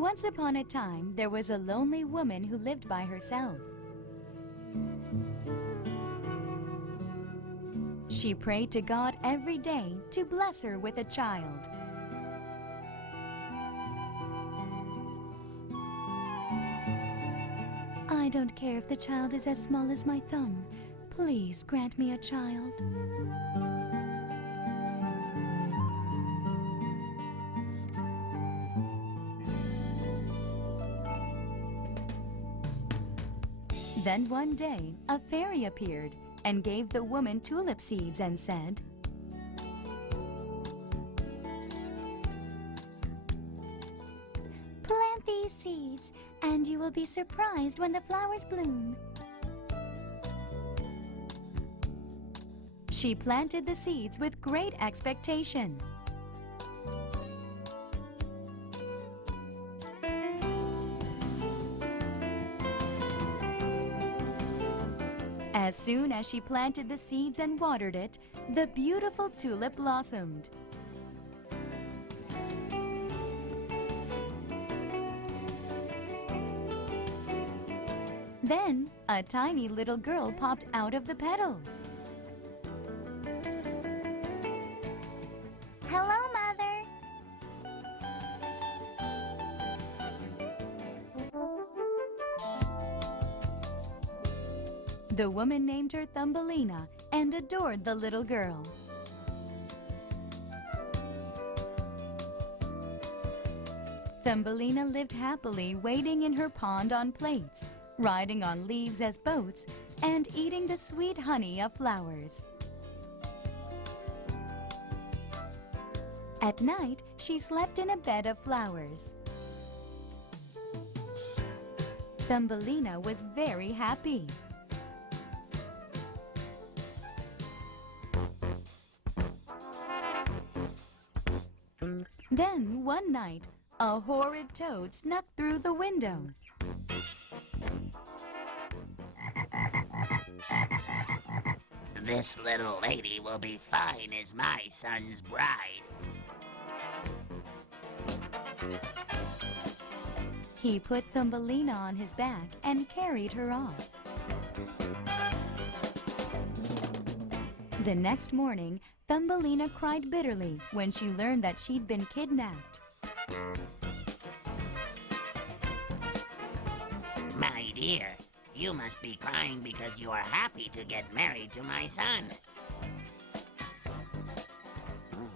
Once upon a time, there was a lonely woman who lived by herself. She prayed to God every day to bless her with a child. I don't care if the child is as small as my thumb. Please grant me a child. Then one day, a fairy appeared and gave the woman tulip seeds and said, "Plant these seeds, and you will be surprised when the flowers bloom." She planted the seeds with great expectation. As soon as she planted the seeds and watered it, the beautiful tulip blossomed. Then, a tiny little girl popped out of the petals. "Hello, Mother." The woman named her Thumbelina and adored the little girl. Thumbelina lived happily wading in her pond on plates, riding on leaves as boats, and eating the sweet honey of flowers. At night, she slept in a bed of flowers. Thumbelina was very happy. Then, one night, a horrid toad snuck through the window. This little lady will be fine as my son's bride. He put Thumbelina on his back and carried her off. The next morning, Thumbelina cried bitterly when she learned that she'd been kidnapped. My dear, you must be crying because you are happy to get married to my son.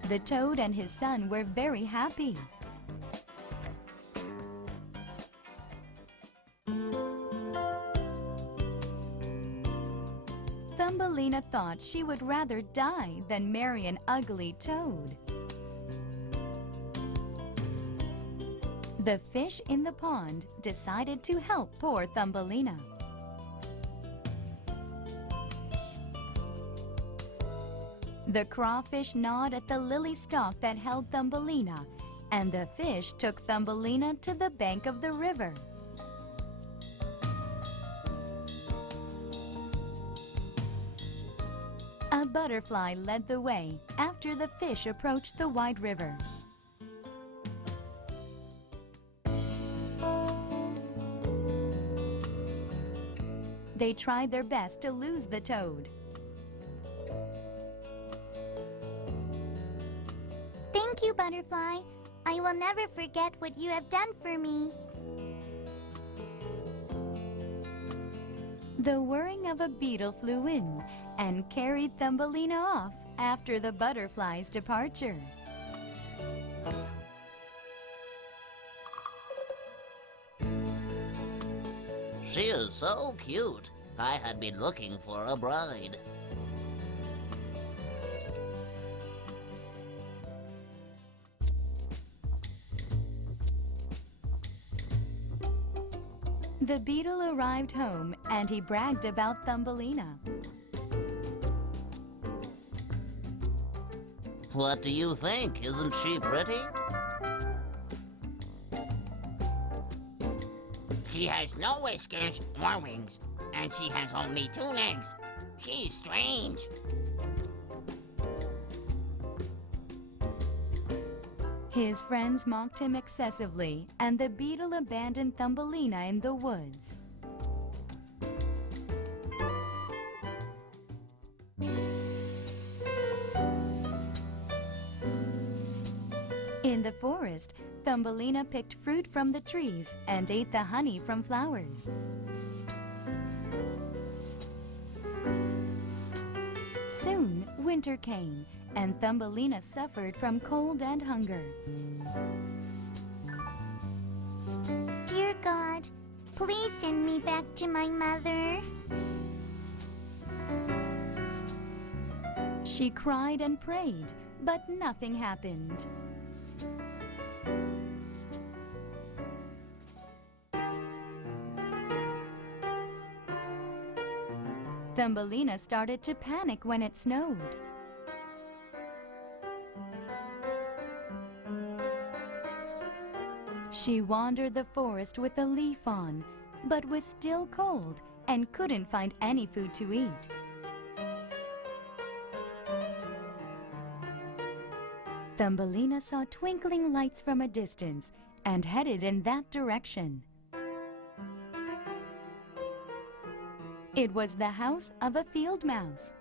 The toad and his son were very happy. Thumbelina thought she would rather die than marry an ugly toad. The fish in the pond decided to help poor Thumbelina. The crawfish gnawed at the lily stalk that held Thumbelina, and the fish took Thumbelina to the bank of the river. A butterfly led the way after the fish approached the wide river. They tried their best to lose the toad. Thank you, Butterfly. I will never forget what you have done for me. The whirring of a beetle flew in and carried Thumbelina off after the butterfly's departure. She is so cute. I had been looking for a bride. The beetle arrived home and he bragged about Thumbelina. What do you think? Isn't she pretty? She has no whiskers or wings, and she has only 2 legs. She's strange. His friends mocked him excessively, and the beetle abandoned Thumbelina in the woods. In the forest, Thumbelina picked fruit from the trees and ate the honey from flowers. Soon, winter came, and Thumbelina suffered from cold and hunger. Dear God, please send me back to my mother. She cried and prayed, but nothing happened. Thumbelina started to panic when it snowed. She wandered the forest with a leaf on, but was still cold and couldn't find any food to eat. Thumbelina saw twinkling lights from a distance and headed in that direction. It was the house of a field mouse.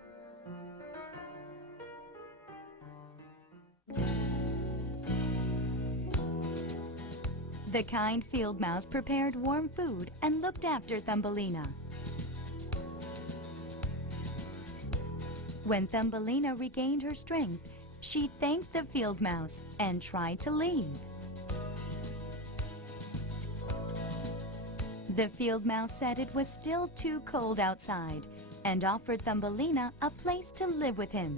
The kind field mouse prepared warm food and looked after Thumbelina. When Thumbelina regained her strength, she thanked the field mouse and tried to leave. The field mouse said it was still too cold outside and offered Thumbelina a place to live with him.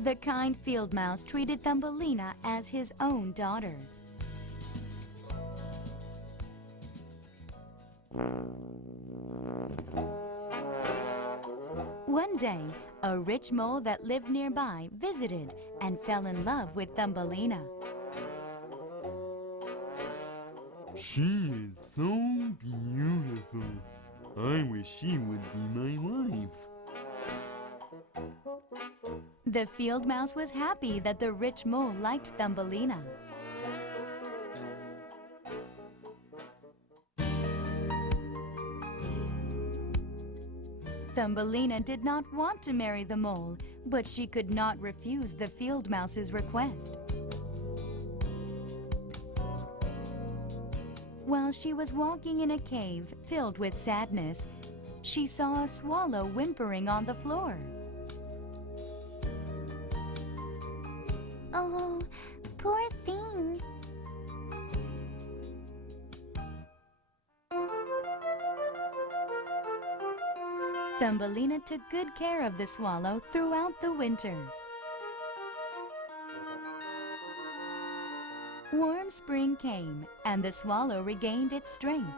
The kind field mouse treated Thumbelina as his own daughter. One day, a rich mole that lived nearby visited and fell in love with Thumbelina. She is so beautiful. I wish she would be my wife. The field mouse was happy that the rich mole liked Thumbelina. Thumbelina did not want to marry the mole, but she could not refuse the field mouse's request. While she was walking in a cave filled with sadness, she saw a swallow whimpering on the floor. Oh, poor thing. Thumbelina took good care of the swallow throughout the winter. Warm spring came, and the swallow regained its strength.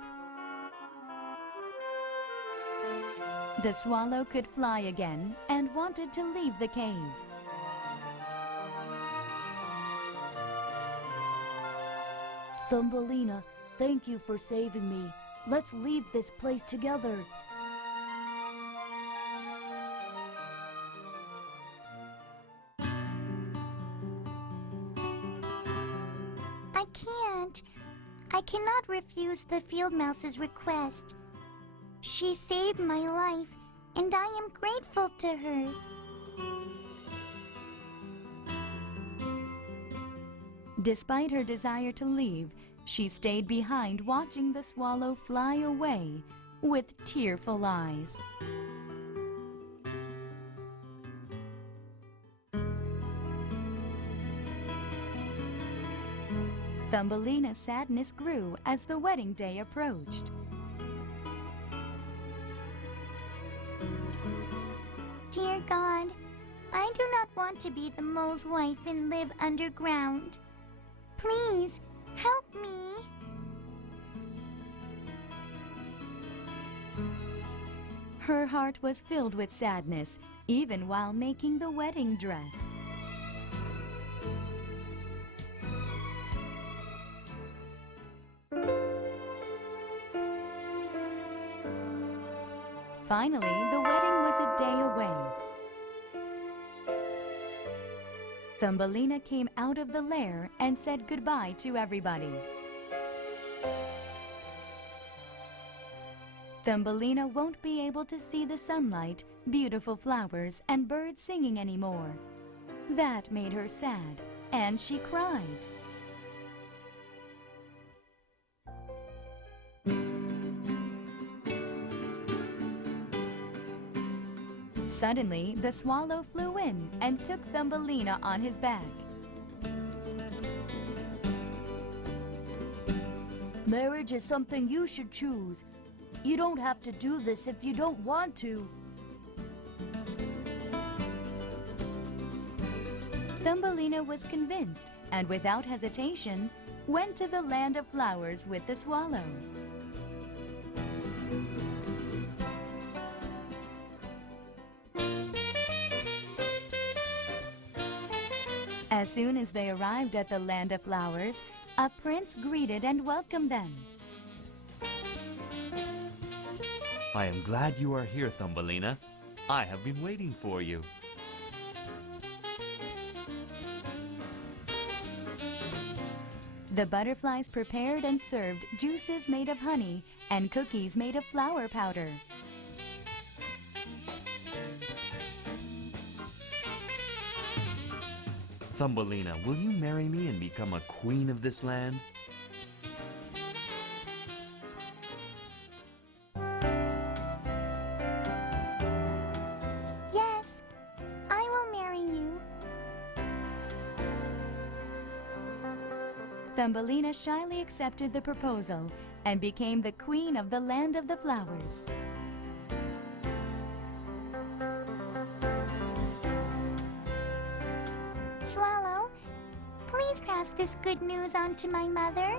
The swallow could fly again and wanted to leave the cave. Thumbelina, thank you for saving me. Let's leave this place together. I can't. I cannot refuse the field mouse's request. She saved my life, and I am grateful to her. Despite her desire to leave, she stayed behind watching the swallow fly away with tearful eyes. Thumbelina's sadness grew as the wedding day approached. Dear God, I do not want to be the mole's wife and live underground. Please, help me. Her heart was filled with sadness, even while making the wedding dress. Finally, the wedding was a day away. Thumbelina came out of the lair and said goodbye to everybody. Thumbelina won't be able to see the sunlight, beautiful flowers, and birds singing anymore. That made her sad, and she cried. Suddenly, the swallow flew in and took Thumbelina on his back. Marriage is something you should choose. You don't have to do this if you don't want to. Thumbelina was convinced and without hesitation went to the land of flowers with the swallow. As soon as they arrived at the land of flowers, a prince greeted and welcomed them. I am glad you are here, Thumbelina. I have been waiting for you. The butterflies prepared and served juices made of honey and cookies made of flower powder. Thumbelina, will you marry me and become a queen of this land? Yes, I will marry you. Thumbelina shyly accepted the proposal and became the queen of the land of the flowers. Swallow, please pass this good news on to my mother.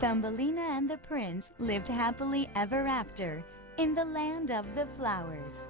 Thumbelina and the prince lived happily ever after in the land of the flowers.